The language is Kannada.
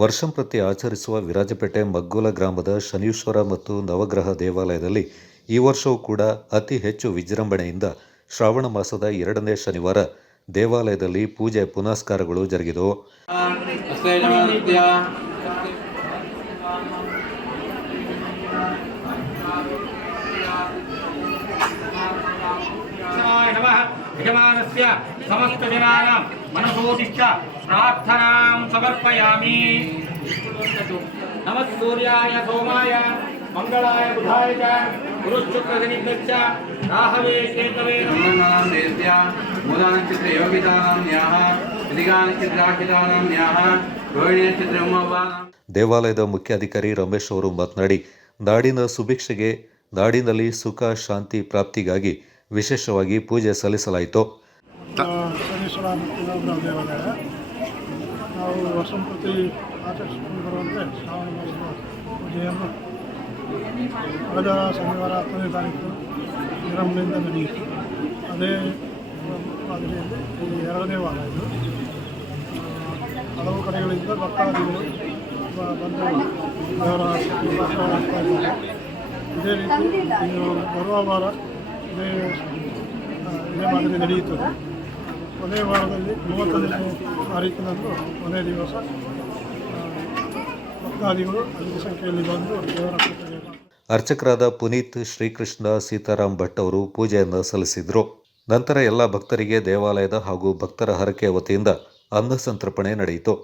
ವರ್ಷಂಪ್ರತಿ ಆಚರಿಸುವ ವಿರಾಜಪೇಟೆ ಮಗ್ಗುಲ ಗ್ರಾಮದ ಶನೀಶ್ವರ ಮತ್ತು ನವಗ್ರಹ ದೇವಾಲಯದಲ್ಲಿ ಈ ವರ್ಷವೂ ಕೂಡ ಅತಿ ಹೆಚ್ಚು ವಿಜೃಂಭಣೆಯಿಂದ ಶ್ರಾವಣ ಮಾಸದ ಎರಡನೇ ಶನಿವಾರ ದೇವಾಲಯದಲ್ಲಿ ಪೂಜೆ ಪುನಸ್ಕಾರಗಳು ಜರುಗಿದವು. ಯಜಮಾನಸ್ಯ ಸಮಸ್ತ ಜನಾನ ಮನಸೋದಿಶ್ಚ ಪ್ರಾರ್ಥನಾಂ ಸಮರ್ಪಯಾಮಿ ನಮಃ ಸೂರ್ಯಾಯ ಸೋಮಾಯ ಮಂಗಳಾಯ ಬುಧಾಯ ಚ ಗುರುಶುಕ್ರಜನಿಂದಚ್ಚ ರಾಹವೇ ಕೇತವೇ ದೇವಾಲಯದ ಮುಖ್ಯಾಧಿಕಾರಿ ರಮೇಶ್ ಅವರು ಮಾತನಾಡಿ ನಾಡಿನ ಸುಭಿಕ್ಷೆಗೆ ನಾಡಿನಲ್ಲಿ ಸುಖ ಶಾಂತಿ ಪ್ರಾಪ್ತಿಗಾಗಿ ವಿಶೇಷವಾಗಿ ಪೂಜೆ ಸಲ್ಲಿಸಲಾಯಿತು. ಶನೀಶ್ವರ ದೇವಾಲಯ. ನಾವು ವರ್ಷಂಪ್ರತಿ ಆಚರಿಸಿಕೊಂಡು ಮಾಸದ ಪೂಜೆಯನ್ನು ಕಳೆದ ಶನಿವಾರ ಹತ್ತನೇ ತಾರೀಕು ವಿಜೃಂಭಣೆಯಿಂದ ನಡೆಯಿತು. ಅದೇ ಮಾದರಿಯಲ್ಲಿ ಎರಡನೇ ವಾರ ಇದು. ಹಲವು ಕಡೆಗಳಿಂದ ಭಕ್ತಾದಿಗಳು ಬಂದು ದೇವರ ಇದ್ದಾರೆ. ಇದೇ ರೀತಿ ಬರುವ ವಾರ ಇದೇ ಇದೇ ಮಾದರಿ ನಡೆಯುತ್ತದೆ ಕೊನೆಯ ವಾರದಲ್ಲಿ ಮೂವತ್ತನೇ ತಾರೀಕಿನಂದು ಕೊನೆಯ ದಿವಸ ಭಕ್ತಾದಿಗಳು ಅಧಿಕ ಸಂಖ್ಯೆಯಲ್ಲಿ ಬಂದು ದೇವರ ಅರ್ಚಕರಾದ ಪುನೀತ್ ಶ್ರೀಕೃಷ್ಣ ಸೀತಾರಾಮ್ ಭಟ್ ಅವರು ಪೂಜೆಯನ್ನು ಸಲ್ಲಿಸಿದರು. ನಂತರ ಎಲ್ಲ ಭಕ್ತರಿಗೆ ದೇವಾಲಯದ ಹಾಗೂ ಭಕ್ತರ ಹರಕೆ ವತಿಯಿಂದ ಅನ್ನ ಸಂತರ್ಪಣೆ ನಡೆಯಿತು.